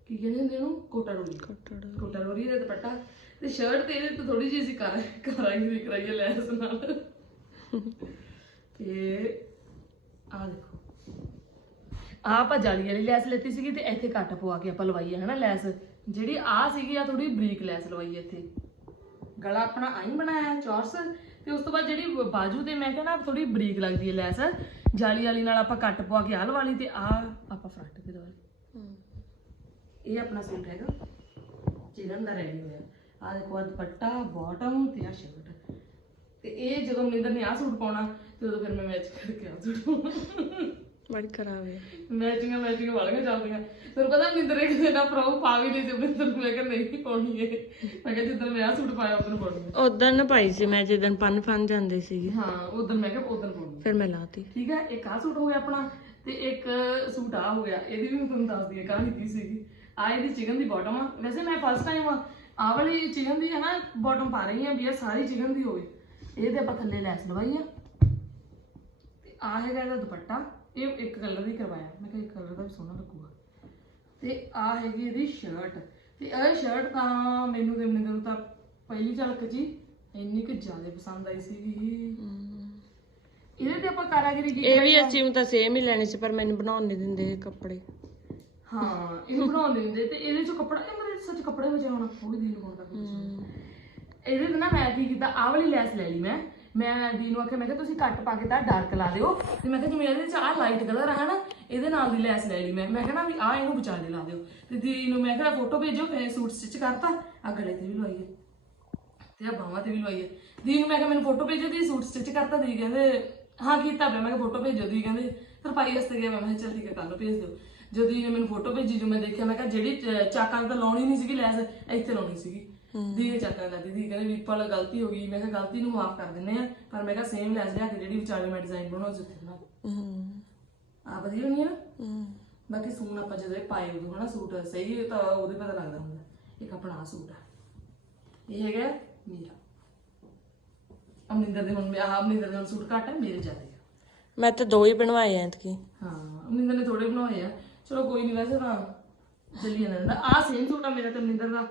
ਕੀ ਕਹਿੰਦੇ ਹੁੰਦੇ ਇਹਨੂੰ? ਕੋਟਾ ਰੋਲੀ ਕੋਟਾ ਰੋਲੀ ਦਾ ਦੁਪੱਟਾ। ਤੇ ਸ਼ਰਟ ਤੇ ਇਹਦੇ ਤੋਂ ਥੋੜੀ ਜਿਹੀ ਸੀ ਕਰ ਕਰਾਂਗੀ ਕਰਾਈ ਹੈ ਲੈਸ ਨਾਲ। ਤੇ ਆ ਦੇਖੋ। ਆ ਆਪਾਂ ਜਾਲੀ ਵਾਲੀ ਲੈਸ ਲੈਤੀ ਸੀਗੀ ਤੇ ਇੱਥੇ ਕੱਟ ਪਵਾ ਕੇ ਆਪਾਂ ਲਵਾਈ ਹੈ ਹਨਾ ਲੈਸ? ਜਿਹੜੀ ਆ ਸੀਗੀ ਆ ਥੋੜੀ ਬਰੀਕ ਲੈਸ ਲਵਾਈ ਇੱਥੇ। ਗਲਾ ਆਪਣਾ ਆਈ ਬਣਾਇਆ ਚੌਰਸ। ਤੇ ਉਸ ਤੋਂ ਬਾਅਦ ਜਿਹੜੀ ਬਾਜੂ ਤੇ ਮੈਂ ਕਹਿੰਦਾ ਥੋੜੀ ਬਰੀਕ ਲੱਗਦੀ ਹੈ ਲੈਸ। ਜਾਲੀ ਵਾਲੀ ਨਾਲ ਆਪਾਂ ਕੱਟ ਪਵਾ ਕੇ ਆਹ ਲਵਾ ਲਈ ਤੇ ਆ ਆਪਾਂ ਫਰੰਟ ਤੇ ਲਵਾ ਲਈ। ਇਹ ਆਪਣਾ ਸੂਟ ਹੈਗਾ। ਚਿਕਨ ਦਾ ਰੈਡੀ ਹੋਇਆ। ਆ ਦੇਖੋ ਆ ਦੁਪੱਟਾ ਬਾਟਮ ਤੇ ਆ ਸ਼ਰਟ ਤੇ ਇਹ ਜਦੋਂ ਮਨਿੰਦਰ ਨੇ ਆ ਸੂਟ ਪਾਉਣਾ ਤੇ ਉਦੋਂ ਫਿਰ ਮੈਂ ਮੈਚ ਕਰਕੇ ਆ ਸੂਟ ਪਾਉਣਾ। ਬੜੀ ਖਰਾਬ ਹੈ। ਮੈਚਿੰਗਾਂ ਮੈਚਿੰਗ ਵਾਲੀਆਂ ਚੱਲਦੀਆਂ। ਤੁਹਾਨੂੰ ਪਤਾ ਮਨਿੰਦਰ ਇੱਕ ਦਿਨ ਆ ਪ੍ਰੋ ਪਾ ਵੀ ਨਹੀਂ ਸੀ ਨੂੰ ਮੈਂ ਕਿਹਾ ਨਹੀਂ ਪਾਉਣੀ ਇਹ। ਮੈਂ ਕਿਹਾ ਜਿੱਦਣ ਮੈਂ ਆ ਸੂਟ ਪਾਇਆ ਉਦੋਂ ਪਾਉਣੀ ਹੈ ਉਦੋਂ ਨਾ ਪਾਈ ਸੀ ਮੈਂ ਜਦੋਂ ਪੰਨ ਫਨ ਜਾਂਦੇ ਸੀਗੇ। ਹਾਂ ਉਦੋਂ ਮੈਂ ਕਿਹਾ ਉਦੋਂ ਪਾਉਣੀ ਹੈ। ਫਿਰ ਮੈਂ ਲਾਤੀ। ਠੀਕ ਹੈ ਇੱਕ ਆ ਸੂਟ ਹੋ ਗਿਆ ਆਪਣਾ ਤੇ ਇੱਕ ਸੂਟ ਆ ਹੋ ਗਿਆ। ਇਹਦੀ ਵੀ ਮੈਂ ਤੁਹਾਨੂੰ ਦੱਸਦੀ ਹਾਂ ਕਹਾਣੀ ਕੀ ਸੀਗੀ। ਆ ਇਹਦੀ ਚਿਕਨ ਦੀ ਬਾਟਮ ਆ। ਵੈਸੇ ਮੈਂ ਫਸਟ ਟਾਈਮ ਆ ਵਾਲੀ ਚਿਕਨ ਦੀ ਹੈ ਨਾ ਬਾਟਮ ਪਾ ਰਹੀ ਆ ਵੀ ਇਹ ਸਾਰੀ ਚਿਕਨ ਦੀ ਹੋਵੇ। ਇਹਦੇ ਆਪਾਂ ਥੱਲੇ ਲੈਸ ਲਵਾਈ ਆ। ਤੇ ਆ ਹੈਗਾ ਇਹਦਾ ਦੁਪੱਟਾ। ਇਹ ਇੱਕ ਕਲਰ ਦੀ ਕਰਵਾਇਆ। ਮੈਂ ਕਿਹਾ ਇੱਕ ਕਲਰ ਦਾ ਵੀ ਸੋਹਣਾ ਲੱਗੂਗਾ। ਤੇ ਆ ਹੈਗੀ ਇਹਦੀ ਸ਼ਰਟ ਤੇ ਇਹ ਸ਼ਰਟ ਤਾਂ ਮੈਨੂੰ ਤੇ ਮੈਨੂੰ ਤਾਂ ਪਹਿਲੀ ਝਲਕ ਹੀ ਇੰਨੀ ਕੁ ਜ਼ਿਆਦਾ ਪਸੰਦ ਆਈ ਸੀਗੀ। ਇਹਦੇ ਤੇ ਆਪਾਂ ਕਾਰਾਗਰੀ ਕੀ ਇਹ ਵੀ ਅਸੀਂ ਤਾਂ ਸੇਮ ਹੀ ਲੈਣੀ ਸੀ ਪਰ ਮੈਨੂੰ ਬਣਾਉਣ ਨਹੀਂ ਦਿੰਦੇ ਇਹ ਕੱਪੜੇ। ਹਾਂ ਇਹਨੂੰ ਬਣਾਉਣ ਦਿੰਦੇ। ਤੇ ਇਹਦੇ ਚੋਂ ਕੱਪੜਾ ਇਹ ਮੇਰੇ ਸੱਚ ਕੱਪੜੇ ਵਜੇ ਹੋਣਾ ਉਹ ਵੀ ਦੀਨ ਕੋਲ ਦਾ ਇਹਦੇ ਤੇ ਨਾ ਮੈਂ ਕੀ ਕੀਤਾ ਆਹ ਵਾਲੀ ਲੈਸ ਲੈ ਲਈ ਮੈਂ। ਮੈਂ ਦੀ ਨੂੰ ਆਖਿਆ ਮੈਂ ਕਿਹਾ ਤੁਸੀਂ ਕੱਟ ਪਾ ਕੇ ਤਾਂ ਡਾਰਕ ਲਾ ਦਿਓ। ਤੇ ਮੈਂ ਕਿਹਾ ਜਿਵੇਂ ਇਹਦੇ ਚ ਆਹ ਲਾਈਟ ਕਲਰ ਆ ਹਨਾ ਇਹਦੇ ਨਾਲ ਦੀ ਲੈਸ ਲੈ ਲਈ ਮੈਂ। ਮੈਂ ਕਿਹਾ ਨਾ ਵੀ ਆਹ ਇਹਨੂੰ ਵਿਚਾਲੇ ਲਾ ਦਿਓ। ਤੇ ਦੀ ਨੂੰ ਮੈਂ ਕਿਹਾ ਫੋਟੋ ਭੇਜੋ ਫਿਰ ਸੂਟ ਸਟਿਚ ਕਰਤਾ ਆ ਗਲੇ ਤੇ ਵੀ ਲਵਾਈਏ ਤੇ ਆ ਬਾਹਾਂ ਤੇ ਵੀ ਲਵਾਈਏ ਦੀ ਨੂੰ ਮੈਂ ਕਿਹਾ ਮੈਨੂੰ ਫੋਟੋ ਭੇਜੋ ਦੀ ਸੂਟ ਸਟਿਚ ਕਰਤਾ। ਦੀ ਕਹਿੰਦੇ ਹਾਂ ਕੀਤਾ ਪਿਆ। ਮੈਂ ਕਿਹਾ ਫੋਟੋ ਭੇਜੋ। ਦੀ ਕਹਿੰਦੇ ਤਰਪਾਈ ਵਾਸਤੇ ਗਿਆ ਮੈਂ। ਮੈਂ ਕਿਹਾ ਚੱਲ ਠੀਕ ਹੈ ਕੱਲ ਨੂੰ ਭੇਜ ਦਿਓ। ਜਦੋਂ ਦੀ ਨੇ ਮੈਨੂੰ ਫੋਟੋ ਭੇਜੀ ਜੋ ਮੈਂ ਦੇਖਿਆ ਮੈਂ ਕਿਹਾ ਜਿਹੜੀ ਅਹ, ਚਾਕਾਂ ਤਾਂ ਲਾਉਣੀ ਨਹੀਂ ਸੀਗੀ ਲੈਸ ਇੱਥੇ ਲਾਉਣੀ ਸੀਗੀ। ਦੀ ਨੇ ਚਾਕਾਂ ਲੱਗੀ ਦੀ ਕਹਿੰਦੇ ਵੀਰਪਾਲ ਗਲਤੀ ਹੋ ਗਈ। ਮੈਂ ਕਿਹਾ ਗਲਤੀ ਨੂੰ ਮਾਫ ਕਰ ਦਿੰਨੇ ਆ ਪਰ ਮੈਂ ਕਿਹਾ ਸੇਮ ਲੈਸ ਲਿਆ ਕੇ ਜਿਹੜੀ ਵਿਚਾਲੇ ਮੈਂ ਡਿਜ਼ਾਈਨ ਬਣਾਉਣਾ ਬਣਾ ਹੂੰ। ਆ ਵਧੀਆ ਹੋਣੀ ਆ? ਨਾ ਬਾਕੀ ਸੂਟ ਆਪਾਂ ਜਦੋਂ ਇਹ ਪਾਏ ਉਦੋਂ ਹਨਾ ਸੂਟ ਸਹੀ ਤਾਂ ਉਹਦੇ ਪਤਾ ਲੱਗਦਾ ਹੁੰਦਾ। ਇੱਕ ਆਪਣਾ ਸੂਟ ਆ। ਇਹ ਹੈਗਾ ਮੇਰਾ। ਅਮਰਿੰਦਰ ਦੇ ਹੁਣ ਆਹ ਅਮਰਿੰਦਰ ਦੇ ਹੁਣ ਸੂਟ ਘੱਟ ਹੈ ਮੇਰੇ ਜ਼ਿਆਦਾ ਮੈਂ ਤਾਂ ਦੋ ਹੀ ਬਣਵਾਏ ਐ ਐਤਕੀ। ਹਾਂ ਅਮਰਿੰਦਰ ਨੇ ਥੋੜੇ ਬਣਾਏ ਆ। ਚਲੋ ਕੋਈ ਨਹੀਂ ਵੈਸੇ ਤਾਂ ਚੱਲੀ ਜਾਂਦਾ। ਆ ਸੇਮ ਸੂਟ ਆ ਮੇਰਾ ਤੇ ਅਮਰਿੰਦਰ ਦਾ।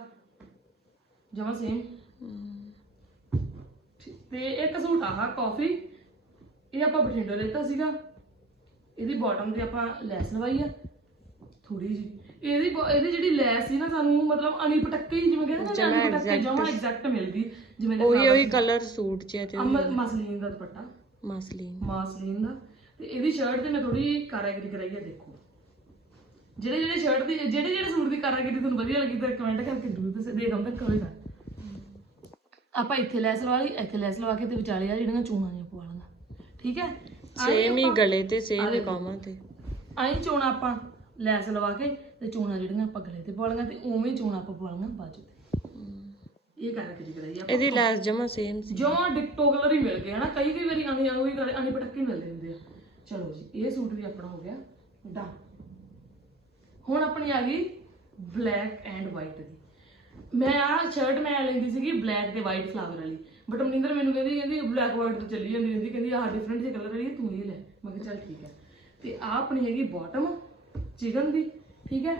ਜਮਾ ਸੇਮ ਤੇ ਇੱਕ ਸੂਟ ਆਹ ਕਾਫੀ ਇਹ ਆਪਾਂ ਬਠਿੰਡੇ ਲੈਤਾ ਸੀਗਾ। ਇਹਦੀ ਬਾਟਮ ਤੇ ਆਪਾਂ ਲੈਸ ਲਵਾਈ ਆ। ਥੋੜੀ ਜੀ ਇਹਦੀ ਇਹਦੀ ਜਿਹੜੀ ਲੈਸ ਸੀ ਨਾ ਸਾਨੂੰ ਮਤਲਬ ਅਣੀ ਪਟੱਕੇ ਹੀ ਜਿਵੇਂ ਕਹਿੰਦੇ ਨਾ ਜਮਾਂ ਅਣੀ ਪਟੱਕੇ ਜਮਾ ਐਗਜ਼ੈਕਟ ਮਿਲ ਗਈ ਜਿਵੇਂ ਦੇ ਉਹੀ ਉਹੀ ਕਲਰ ਸੂਟ ਚ ਹੈ ਤੇ ਮਸਲੀਨ ਦਾ ਦੁਪੱਟਾ। ਮਸਲੀਨ। ਮਾਸਲੀਨ ਦਾ। ਤੇ ਇਹਦੀ ਸ਼ਰਟ ਤੇ ਮੈਂ ਥੋੜੀ ਕਾਰਾਗਰੀ ਕਰਾਈ ਹੈ ਦੇਖੋ। ਜਿਹੜੇ ਜਿਹੜੇ ਸ਼ਰਟ ਦੀ ਜਿਹੜੇ ਜਿਹੜੇ ਸੂਟ ਦੀ ਕਾਰਾਗਰੀ ਤੁਹਾਨੂੰ ਵਧੀਆ ਲੱਗੀ ਤਾਂ ਕਮੈਂਟ ਕਰਕੇ ਜ਼ਰੂਰ ਦੱਸੋ ਦੇ ਦਮ ਤੱਕ ਆਪਾਂ ਇੱਥੇ ਲੈਸ ਲਵਾ ਲਈ ਇੱਥੇ ਲੈਸ ਲਵਾ ਕੇ ਤੇ ਵਿਚਾਲੇ ਆ ਜਿਹੜੀਆਂ ਚੂਣਾਂ ਨੇ ਪਵਾ ਲਾਂਗਾ ਠੀਕ ਹੈ? ਸੇਮ ਹੀ ਗਲੇ ਤੇ ਸੇਮ ਹੀ ਕਾਮਾਂ ਤੇ। ਆਈ ਚੋਣਾ ਆਪਾਂ ਲੈਸ ਲਵਾ ਕੇ ਤੇ ਚੋਣਾ ਜਿਹੜੀਆਂ ਆਪਾਂ ਗਲੇ ਤੇ ਪਵਾ ਲਾਂਗਾ ਤੇ ਉਵੇਂ ਚੋਣਾ ਆਪਾਂ ਪਵਾ ਲਾਂਗਾ ਬਾਜੂ ਤੇ ਇਹ ਕਾਰਾਗਰੀ ਕਰਾਈ ਆ ਇਹਦੀ ਲੈਸ ਜਮਾ ਸੇਮ ਸੀ। ਜਮਾਂ ਡਿਕਟੋ ਕਲਰ ਹੀ ਮਿਲ ਗਏ ਹਨਾ। ਕਈ ਕਈ ਵਾਰੀ ਅਣੀ ਅਣੀ ਕਲਰ ਅਣੀ ਪਟੱਕੇ ਮਿਲਦੇ ਹੁੰਦੇ ਆ। ਚਲੋ ਜੀ ਇਹ ਸੂਟ ਵੀ ਆਪਣਾ ਹੋ ਗਿਆ। ਡਨ। ਹੁਣ ਆਪਣੀ ਆ ਗਈ ਬਲੈਕ ਐਂਡ ਵਾਈਟ ਦੀ। ਮੈਂ ਆ ਸ਼ਰਟ ਮੈਂ ਲੈਂਦੀ ਸੀਗੀ ਬਲੈਕ ਤੇ ਵਾਈਟ ਫਲਾਵਰ ਵਾਲੀ। ਬਟ ਮਨਿੰਦਰ ਮੈਨੂੰ ਕਹਿੰਦੀ ਕਹਿੰਦੀ ਬਲੈਕ ਵਾਈਟ ਤੇ ਚੱਲੀ ਜਾਂਦੀ ਰਹਿੰਦੀ ਕਹਿੰਦੀ ਆਹ ਡਿਫਰੈਂਟ ਜਿਹੇ ਕਲਰ ਵਾਲੀ ਹੈ, ਤੂੰ ਇਹ ਲੈ। ਮੈਂ ਕਿਹਾ ਚੱਲ ਠੀਕ ਹੈ। ਤੇ ਆ ਆਪਣੀ ਹੈਗੀ ਬਾਟਮ ਚਿਕਨ ਦੀ ਠੀਕ ਹੈ?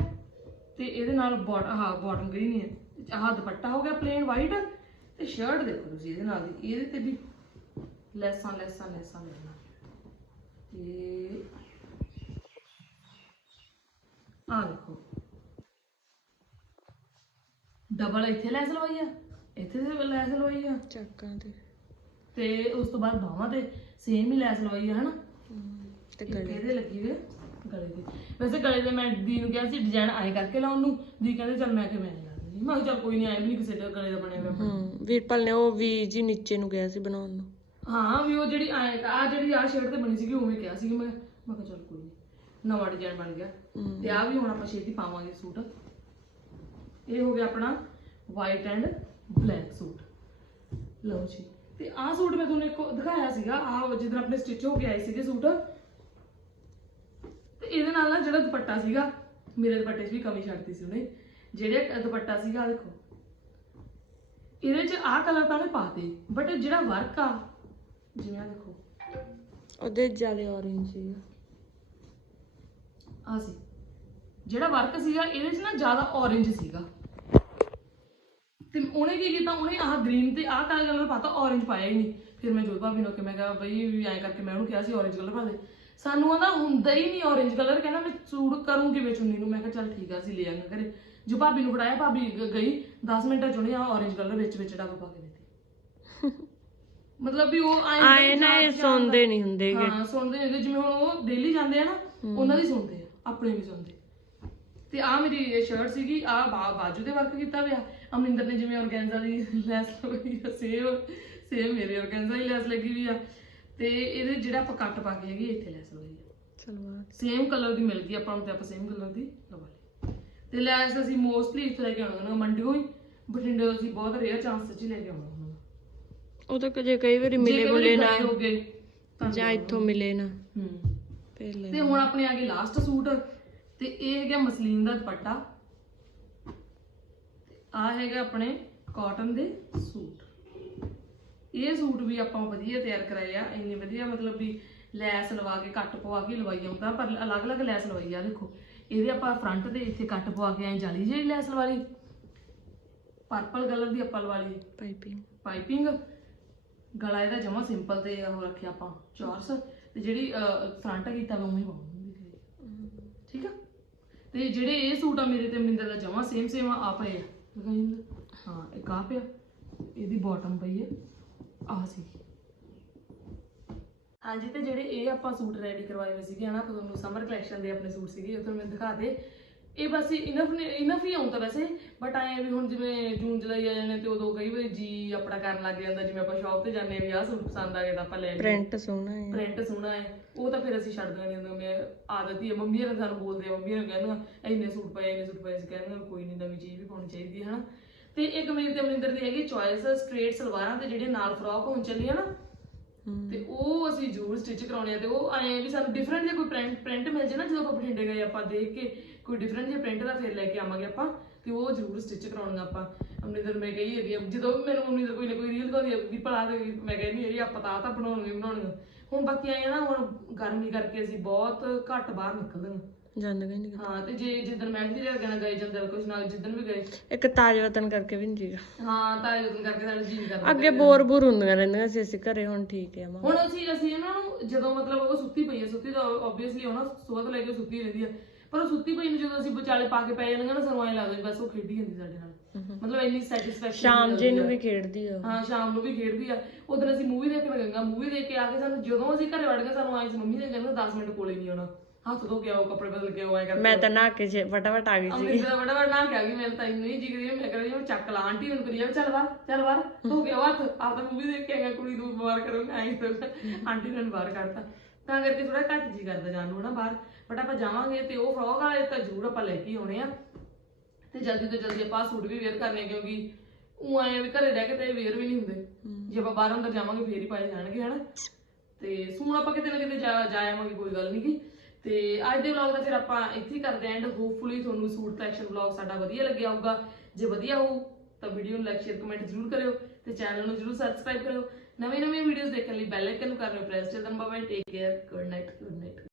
ਤੇ ਇਹਦੇ ਨਾਲ ਬਾਟ ਆਹ ਬਾਟਮ ਗ੍ਰੀਨ ਹੈ ਆਹ ਦੁਪੱਟਾ ਹੋ ਗਿਆ ਪਲੇਨ ਵਾਈਟ ਤੇ ਸ਼ਰਟ ਦੇਖੋ ਤੁਸੀਂ ਇਹਦੇ ਨਾਲ ਦੀ। ਇਹਦੇ ਤੇ ਵੀ ਲੈਸਾਂ ਲੈਸਾਂ ਲੈਸਾਂ ਲੈਣਾ। ਤੇ ਆ ਦੇਖੋ। ਡਬਲ ਇੱਥੇ ਲੈਸ ਲਵਾਈ ਆ ਇੱਥੇ ਤੇ ਲੈਸ ਲਵਾਈ ਆ। ਚੱਕਾਂ ਤੇ। ਤੇ ਉਸ ਤੋਂ ਬਾਅਦ ਬਾਹਾਂ ਤੇ ਸੇਮ ਹੀ ਲੈਸ ਲਵਾਈ ਆ ਹਨਾ? ਤੇ ਗਲੇ ਇਹਦੇ ਲੱਗੀ ਹੋਈ ਆ ਗਲੇ ਦੀ ਵੈਸੇ ਗਲੇ ਦੇ ਮੈਂ ਦੀ ਨੂੰ ਕਿਹਾ ਸੀ ਡਿਜ਼ਾਈਨ ਆਏ ਕਰਕੇ ਲਾਉਣ ਨੂੰ। ਦੀ ਕਹਿੰਦੇ ਚੱਲ ਮੈਂ ਕਿ ਮੈਂ ਲਾ ਦਿੰਦੀ ਮੈਂ ਕਿਹਾ ਚੱਲ ਕੋਈ ਨਹੀਂ ਆਏ ਵੀ ਨਹੀਂ ਕਿਸੇ ਦੇ ਗਲੇ ਦਾ ਬਣਿਆ ਹੋਇਆ ਹੂੰ ਵੀਰਪਾਲ ਨੇ ਉਹ ਵੀ ਜੀ ਨੀਚੇ ਨੂੰ ਗਿਆ ਸੀ ਬਣਾਉਣ ਨੂੰ। ਹਾਂ ਵੀ ਉਹ ਜਿਹੜੀ ਆਏ ਆ ਜਿਹੜੀ ਆ ਸ਼ਰਟ ਤੇ ਬਣੀ ਸੀਗੀ ਉਵੇਂ ਕਿਹਾ ਸੀ ਮੈਂ ਮੈਂ ਕਿਹਾ ਚੱਲ ਕੋਈ ਨਹੀਂ ਨਵਾਂ ਡਿਜ਼ਾਈਨ ਬਣ ਗਿਆ। ਤੇ ਆ ਵੀ ਹੁਣ ਆਪਾਂ ਛੇਤੀ ਪਾਵਾਂਗੇ ਸੂਟ। ਇਹ ਹੋ ਗਿਆ ਆਪਣਾ ਵਾਈਟ ਐਂਡ ਬਲੈਕ ਸੂਟ ਲਓ ਜੀ। ਤੇ ਆਹ ਸੂਟ ਮੈਂ ਤੁਹਾਨੂੰ ਇੱਕ ਦਿਖਾਇਆ ਸੀਗਾ। ਆਹ ਜਿੱਦਣ ਆਪਣੇ ਸਟਿਚ ਹੋ ਕੇ ਆਏ ਸੀਗੇ ਸੂਟ। ਤੇ ਇਹਦੇ ਨਾਲ ਨਾ ਜਿਹੜਾ ਦੁਪੱਟਾ ਸੀਗਾ ਮੇਰੇ ਦੁਪੱਟੇ 'ਚ ਵੀ ਕਮੀ ਛੱਡਤੀ ਸੀ ਉਹਨੇ। ਜਿਹੜੇ ਦੁਪੱਟਾ ਸੀਗਾ ਆਹ ਦੇਖੋ। ਇਹਦੇ 'ਚ ਆਹ ਕਲਰ ਤਾਂ ਉਹਨੇ ਪਾਤੇ ਬਟ ਜਿਹੜਾ ਵਰਕ ਆ ਜਿਵੇਂ ਆ ਦੇਖੋ। ਉਹਦੇ ਜ਼ਿਆਦਾ orange ਸੀਗਾ। ਆ ਸੀ। ਜਿਹੜਾ ਵਰਕ ਸੀਗਾ ਇਹਦੇ 'ਚ ਨਾ ਜ਼ਿਆਦਾ orange ਸੀਗਾ। ਤੇ ਉਹਨੇ ਕੀ ਕੀਤਾ? ਉਹਨੇ ਆਹ ਗ੍ਰੀਨ ਤੇ ਆਹ ਕਾਲਾ ਕਲਰ ਪਾਤਾ orange ਪਾਇਆ ਹੀ ਨਹੀਂ। ਫਿਰ ਮੈਂ ਜੋਤ ਭਾਬੀ ਨੂੰ ਕਿ ਮੈਂ ਕਿਹਾ ਬਈ ਵੀ ਐਂ ਕਰਕੇ ਮੈਂ ਉਹਨੂੰ ਕਿਹਾ ਸੀ orange ਕਲਰ ਪਾ ਦੇ। ਸਾਨੂੰ ਆਂਦਾ ਹੁੰਦਾ ਹੀ ਨਹੀਂ orange ਕਲਰ ਕਹਿੰਦਾ ਮੈਂ ਸੂਟ ਕਰੂੰਗੀ ਵਿੱਚ ਚੁੰਨੀ ਨੂੰ। ਮੈਂ ਕਿਹਾ ਚੱਲ ਠੀਕ ਆ ਅਸੀਂ ਲੈ ਆਂਗੇ ਘਰੇ। ਜੋ ਭਾਬੀ ਨੂੰ ਫੜਾਇਆ ਭਾਬੀ ਗ- ਗਈ। 10 ਮਿੰਟਾਂ ਚ ਉਹਨੇ ਆਹ orange ਕਲਰ ਵਿੱਚ ਵਿੱਚ ਡੱਬ ਪਾ ਕੇ ਦਿੱਤੀ। ਮਤਲਬ ਵੀ ਉਹ ਆਏ ਨਾ ਇਹ ਸੁਣਦੇ ਨਹੀਂ ਹੁੰਦੇ ਹਾਂ ਸੁਣਦੇ ਨੇ ਜਿਵੇਂ ਹੁਣ ਉਹ ਡੇਲੀ ਜਾਂਦੇ ਆ ਨਾ ਉਹਨਾਂ ਦੀ ਸੁਣਦੇ ਆ ਆਪਣੇ ਵੀ ਸੁਣਦੇ ਤੇ ਆ ਮੇਰੀ ਸ਼ਰਟ ਸੀਗੀ ਆ ਬਾਜੂ ਤੇ ਵਰਕ ਕੀਤਾ ਹੋਇਆ। ਅਮਰਿੰਦਰ ਨੇ ਜਿਵੇਂ ਔਰਗੈਂਜ਼ਾ ਦੀ ਲੈਸ ਲਗਾਈ ਆ ਸੇਮ ਸੇਮ ਮੇਰੇ ਔਰਗੈਂਜ਼ਾ ਦੀ ਲੈਸ ਲੱਗੀ ਹੋਈ ਆ। ਤੇ ਇਹਦੇ ਜਿਹੜਾ ਆਪਾਂ ਕੱਟ ਪਾ ਕੇ ਹੈਗੀ ਇੱਥੇ ਲੈਸ ਲਗਾਈ ਆ। ਸਲਵਾਰ ਸੇਮ ਕਲਰ ਦੀ ਮਿਲ ਗਈ ਆਪਾਂ ਨੂੰ ਤੇ ਆਪਾਂ ਸੇਮ ਕਲਰ ਦੀ ਲਵਾ ਲਈ। ਤੇ ਲੈਸ ਅਸੀਂ ਮੋਸਟਲੀ ਇੱਥੇ ਲੈ ਕੇ ਆਉਣਾ ਨਾ ਮੰਡੀੋਂ ਹੀ। ਬਠਿੰਡੇ ਤੋਂ ਅਸੀਂ ਬਹੁਤ ਰੇਅਰ ਚਾਂਸ ਚ ਹੀ ਲੈ ਕੇ ਆਉਣਾ ਹੁੰਦਾ ਉਹ ਤਾਂ ਕਦੇ ਕਈ ਵਾਰੀ ਮਿਲੇ ਮੁਲੇ ਨਾ ਹੋ ਜਾਂ ਇੱਥੋਂ ਮਿਲੇ ਨਾ ਹੂੰ। ਤੇ ਹੁਣ ਆਪਣੇ ਆ ਗਏ ਲਾਸਟ ਸੂਟ। ਤੇ ਇਹ ਹੈਗਾ ਮਸਲੀਨ ਦਾ ਦੁਪੱਟਾ। ਆ ਹੈਗਾ ਆਪਣੇ ਕਾਟਨ ਦੇ ਸੂਟ। ਇਹ ਸੂਟ ਵੀ ਆਪਾਂ ਵਧੀਆ ਤਿਆਰ ਕਰਾਏ ਆ ਇੰਨੇ ਵਧੀਆ ਮਤਲਬ ਵੀ ਲੈਸ ਲਵਾ ਕੇ ਕੱਟ ਪਵਾ ਕੇ ਲਵਾਈ ਆਉਂਦਾ ਪਰ ਅਲੱਗ-ਅਲੱਗ ਲੈਸ ਲਵਾਈ ਆ ਦੇਖੋ। ਇਹਦੇ ਆਪਾਂ ਫਰੰਟ ਤੇ ਇੱਥੇ ਕੱਟ ਪਵਾ ਕੇ ਐ ਜਾਲੀ ਜਿਹੀ ਲੈਸ ਲਵਾ ਲਈ। ਪਰਪਲ ਕਲਰ ਦੀ ਆਪਾਂ ਲਵਾ ਲਈ। ਪਾਈਪਿੰਗ ਪਾਈਪਿੰਗ ਗਲਾ ਇਹਦਾ ਜਮਾ ਸਿੰਪਲ ਤੇ ਉਹ ਰੱਖਿਆ ਆਪਾਂ ਚੌਰਸ ਤੇ ਜਿਹੜੀ ਫਰੰਟ ਕੀਤਾ ਵਾ ਉਵੇਂ ਪਾਉਂਗੀ ਠੀਕ ਆ? ਤੇ ਜਿਹੜੇ ਇਹ ਸੂਟ ਆ ਮੇਰੇ ਤੇ ਮਨਿੰਦਰ ਦਾ ਜਮਾ ਸੇਮ ਸੇਮ ਆ ਆ ਪਏ ਆ। ਦਿਖਾਈ ਹਾਂ ਇਹ ਆ ਪਿਆ, ਇਹਦੀ ਬਾਟਮ ਪਈ ਹੈ, ਆਹ ਸੀ। ਹਾਂਜੀ, ਤੇ ਜਿਹੜੇ ਇਹ ਆਪਾਂ ਸੂਟ ਰੈਡੀ ਕਰਵਾਏ ਹੋਏ ਸੀਗੇ, ਹਨਾ, ਤੁਹਾਨੂੰ ਸਮਰ ਕਲੈਕਸ਼ਨ ਦੇ ਆਪਣੇ ਸੂਟ ਸੀਗੇ, ਉਹ ਤੁਹਾਨੂੰ ਮੈਂ ਦਿਖਾ ਦੇ। ਇਹ ਬਸ ਇਨਫ ਇਨਫ ਹੀ ਆਉਂਦਾ ਵੈਸੇ ਬਟ ਆਏ ਵੀ ਹੁਣ ਜਿਵੇਂ ਜੂਨ ਜੁਲਾਈ ਆ ਜਾਣੇ ਤੇ ਉਦੋਂ ਕਈ ਵਾਰੀ ਜੀ ਆਪਣਾ ਕਰਨ ਲੱਗ ਜਾਂਦਾ ਜਿਵੇਂ ਆਪਾਂ ਸ਼ਾਪ ਤੇ ਜਾਂਦੇ ਆ ਵੀ ਆਹ ਸੂਟ ਪਸੰਦ ਆ ਗਿਆ ਤਾਂ ਆਪਾਂ ਲੈ ਲਈਏ। ਪ੍ਰਿੰਟ ਸੋਹਣਾ ਹੈ। ਪ੍ਰਿੰਟ ਸੋਹਣਾ ਹੈ। ਉਹ ਤਾਂ ਫਿਰ ਅਸੀਂ ਛੱਡ ਦਿੰਦੇ ਹੁੰਦੇ ਮੈਂ ਆਦਤ ਹੀ ਹੈ ਮੰਮੀ ਨੇ ਸਾਨੂੰ ਬੋਲਦੇ ਆ ਮੰਮੀ ਨੇ ਕਹਿੰਦੇ ਇੰਨੇ ਸੂਟ ਪਏ ਇੰਨੇ ਸੂਟ ਪਏ ਅਸੀਂ ਕਹਿੰਦੇ ਕੋਈ ਨਹੀਂ ਨਵੀਂ ਚੀਜ਼ ਵੀ ਪਾਉਣੀ ਚਾਹੀਦੀ ਹੈ ਹਨਾ। ਤੇ ਇੱਕ ਮੇਰੀ ਤੇ ਅਮਰਿੰਦਰ ਦੀ ਹੈਗੀ ਚੋਇਸ ਸਟ੍ਰੇਟ ਸਲਵਾਰਾਂ ਤੇ ਜਿਹੜੇ ਨਾਲ ਫਰੋਕ ਹੋਣ ਚੱਲੀ ਹੈ ਨਾ। ਤੇ ਉਹ ਅਸੀਂ ਜ਼ਰੂਰ ਸਟਿਚ ਕਰਾਉਣੇ ਆ ਤੇ ਉਹ ਆਏ ਵੀ ਸਾਨੂੰ ਡਿਫਰੈਂਟ ਜੇ ਕੋਈ ਪ੍ਰਿੰਟ ਪ੍ਰਿੰਟ ਮਿਲ ਜੇ ਨਾ ਜਦੋਂ ਆਪਾਂ ਬਠਿੰਡੇ ਗਏ ਆਪਾਂ ਦੇਖ ਕੇ ਕੋਈ ਡਿਫਰੈਂਟ ਜੇ ਪ੍ਰਿੰਟ ਦਾ ਫਿਰ ਲੈ ਕੇ ਆਵਾਂਗੇ ਆਪਾਂ ਤੇ ਉਹ ਜ਼ਰੂਰ ਸਟਿਚ ਕਰਾਉਣੀਆਂ ਆਪਾਂ। ਅਮਰਿੰਦਰ ਮੈਂ ਕਹੀ ਹੈਗੀ ਆ, ਜਦੋਂ ਵੀ ਮੈਨੂੰ ਦਾ ਕੋਈ ਨਾ ਕੋਈ ਰੀਲ ਦਿਖਾਉਂਦੀ ਆ ਵੀ ਭਲਾ ਤੇ ਮੈਂ ਕਹਿੰਦੀ ਇਹ ਆਪਾਂ ਤਾਂ ਆਹ ਤਾਂ ਬਣਾਉਣਗੇ ਬਣਾਉਣਗੇ। ਹੁਣ ਬਾਕੀ ਆਏ ਆ ਨਾ ਹੁਣ ਗਰਮੀ ਕਰਕੇ ਅਸੀਂ ਬਹੁਤ ਘੱਟ ਬਾਹਰ ਨਿਕਲਦੇ ਹਾਂ। ਜਾਂਦੇ ਵੀ ਨਹੀਂ ਹਾਂ ਤੇ ਜੇ ਜਿੱਦਣ ਮੈਂ ਵੀ ਜਗ੍ਹਾ ਗਏ ਗਏ ਜਾਂਦੇ ਕੁਛ ਨਾ ਜਿੱਦਣ ਵੀ ਗਏ। ਇੱਕ ਤਾਜ ਵਤਨ ਕਰਕੇ ਵੀ ਨਹੀਂ ਜੀਗਾ ਹਾਂ ਤਾਂ ਉਦੋਂ ਕਰਕੇ ਸਾਡਾ ਜੀ ਕਰਦਾ। ਅੱਗੇ ਬੋਰ ਬੋਰ ਹੁੰਦੀਆਂ ਰਹਿੰਦੀਆਂ ਸੀ ਅਸੀਂ ਘਰੇ ਹੁਣ ਠੀਕ ਹੈ ਮਾਂ ਹੁਣ ਅਸੀਂ ਅਸੀਂ ਇਹਨਾਂ ਨੂੰ ਜਦੋਂ ਮਤਲਬ ਉਹ ਸੁੱਤੀ ਪਈ ਹੈ ਸੁੱਤੀ ਤਾਂ ਆਬਵੀਅਸਲੀ ਉਹਨਾਂ ਸਵੇਰ ਤੋਂ ਲੈ ਕੇ ਸੁੱਤੀ ਰਹਿੰਦੀ ਹੈ ਪਰ ਉਹ ਸੁੱਤੀ ਪਈ ਨੂੰ ਜਦੋਂ ਅਸੀਂ ਵਿਚਾਲੇ ਪਾ ਕੇ ਪੈ ਜਾਂਦੇ ਨਾ ਸਾਨੂੰ ਐਂ ਲੱਗਦਾ ਵੀ ਬਸ ਉਹ ਖੇਡੀ ਜਾਂਦੀ ਸਾਡੇ ਨਾਲ। ਮਤਲਬ ਇੰਨੀ ਸੈਟੀਸਫੈਕਸ਼ਨ ਸ਼ਾਮ ਜੇ ਨੂੰ ਵੀ ਖੇਡਦੀ ਆ ਹਾਂ ਸ਼ਾਮ ਨੂੰ ਵੀ ਖੇਡਦੀ ਆ। ਉਦੋਂ ਅਸੀਂ ਮੂਵੀ ਦੇਖਣ ਗਈਆਂ ਮੂਵੀ ਦੇਖ ਕੇ ਆ ਕੇ ਸਾਨੂੰ ਜਦੋਂ ਅਸੀਂ ਘਰੇ ਵੜ ਗਏ ਸਾਨੂੰ ਆਈ ਸੀ ਮੰਮੀ ਨੇ ਕਹਿੰਦਾ 10 ਮਿੰਟ ਕੋਲੇ ਨਹੀਂ ਆਉਣਾ। ਹੱਥ ਧੋ ਕੇ ਆਓ ਕੱਪੜੇ ਬਦਲ ਕੇ ਆਓ ਐ ਕਰਕੇ। ਮੈਂ ਤਾਂ ਨਹਾ ਕੇ ਜੇ ਫਟਾਫਟ ਆ ਗਈ ਸੀ ਅੰਮ੍ਰਿਤ ਦਾ ਬੜਾ ਬੜਾ ਕਿ ਆ ਗਈ ਮੈਨੂੰ ਤਾਂ ਇੰਨੀ ਹੀ ਜਿਗਰੀ ਮੈਂ ਕਹਿੰਦੀ ਮੈਂ ਚੱਕ ਲਾ ਆਂਟੀ ਹੁਣ ਕਰੀ ਜਾਵੇ ਚੱਲ ਬਾਹਰ ਚੱਲ ਬਾਹਰ ਧੋ ਕੇ ਆਓ ਹੱਥ। ਆਪ ਤਾਂ ਮੂਵੀ ਦੇਖ ਕੇ ਆਇਆ ਕੁੜੀ ਨੂੰ ਬਿਮਾਰ ਕਰੂੰਗਾ ਐਂ ਤਾਂ ਆਂਟੀ ਨੇ ਬਾਹਰ ਕੱਢਤਾ। ਤਾਂ ਕਰਕੇ ਥੋੜਾ ਘੱਟ ਜੀ ਕਰਦਾ ਜਾਣ ਨੂੰ ਨਾ ਬਾਹਰ। ਬਟ ਆਪਾਂ ਜਾਵਾਂਗੇ ਤੇ ਉਹ ਫਰੋਕ ਵਾਲੇ ਤਾਂ ਜ਼ਰੂਰ ਆਪਾਂ ਲੈ ਕੇ ਆਉਣੇ ਆ। ਤੇ ਜਲਦੀ ਤੋਂ ਜਲਦੀ ਆਪਾਂ ਸੂਟ ਵੀ ਵੇਅਰ ਕਰਨੇ ਆ, ਕਿਉਂਕਿ ਉਹ ਆਏ ਵੀ ਘਰੇ ਰਹਿ ਕੇ ਤੇ ਵੇਅਰ ਵੀ ਨਹੀਂ ਹੁੰਦੇ। ਜੇ ਆਪਾਂ ਬਾਹਰ ਅੰਦਰ ਜਾਵਾਂਗੇ, ਫੇਰ ਹੀ ਪਾਏ ਜਾਣਗੇ, ਹਨਾ? ਤੇ ਸੂਣ ਆਪਾਂ ਕਿਤੇ ਨਾ ਕਿਤੇ ਜਾ ਜਾ ਕੋਈ ਗੱਲ ਨਹੀਂ ਗੀ। ਤੇ ਅੱਜ ਦੇ ਵਲੌਗ ਦਾ ਫਿਰ ਆਪਾਂ ਇੱਥੇ ਹੀ ਕਰਦੇ ਐਂਡ ਹੋਪਫੁਲੀ ਤੁਹਾਨੂੰ ਸੂਟ ਕਲੈਕਸ਼ਨ ਵਲੌਗ ਸਾਡਾ ਵਧੀਆ ਲੱਗਿਆ ਹੋਊਗਾ। ਜੇ ਵਧੀਆ ਹੋਊ, ਤਾਂ ਵੀਡੀਓ ਨੂੰ ਲਾਈਕ ਸ਼ੇਅਰ ਕਮੈਂਟ ਜ਼ਰੂਰ ਕਰਿਓ ਤੇ ਚੈਨਲ ਨੂੰ ਜ਼ਰੂਰ ਸਬਸਕ੍ਰਾਈਬ ਕਰਿਓ। ਨਵੇਂ ਨਵੇਂ ਵੀਡੀਓਜ਼ ਦੇਖਣ ਲਈ ਬੈਲ ਆਈਕਨ ਨੂੰ ਕਰ ਲਿਓ ਪ੍ਰੈਸ ਤੇ ਦੰਬਾ bye take care good night good night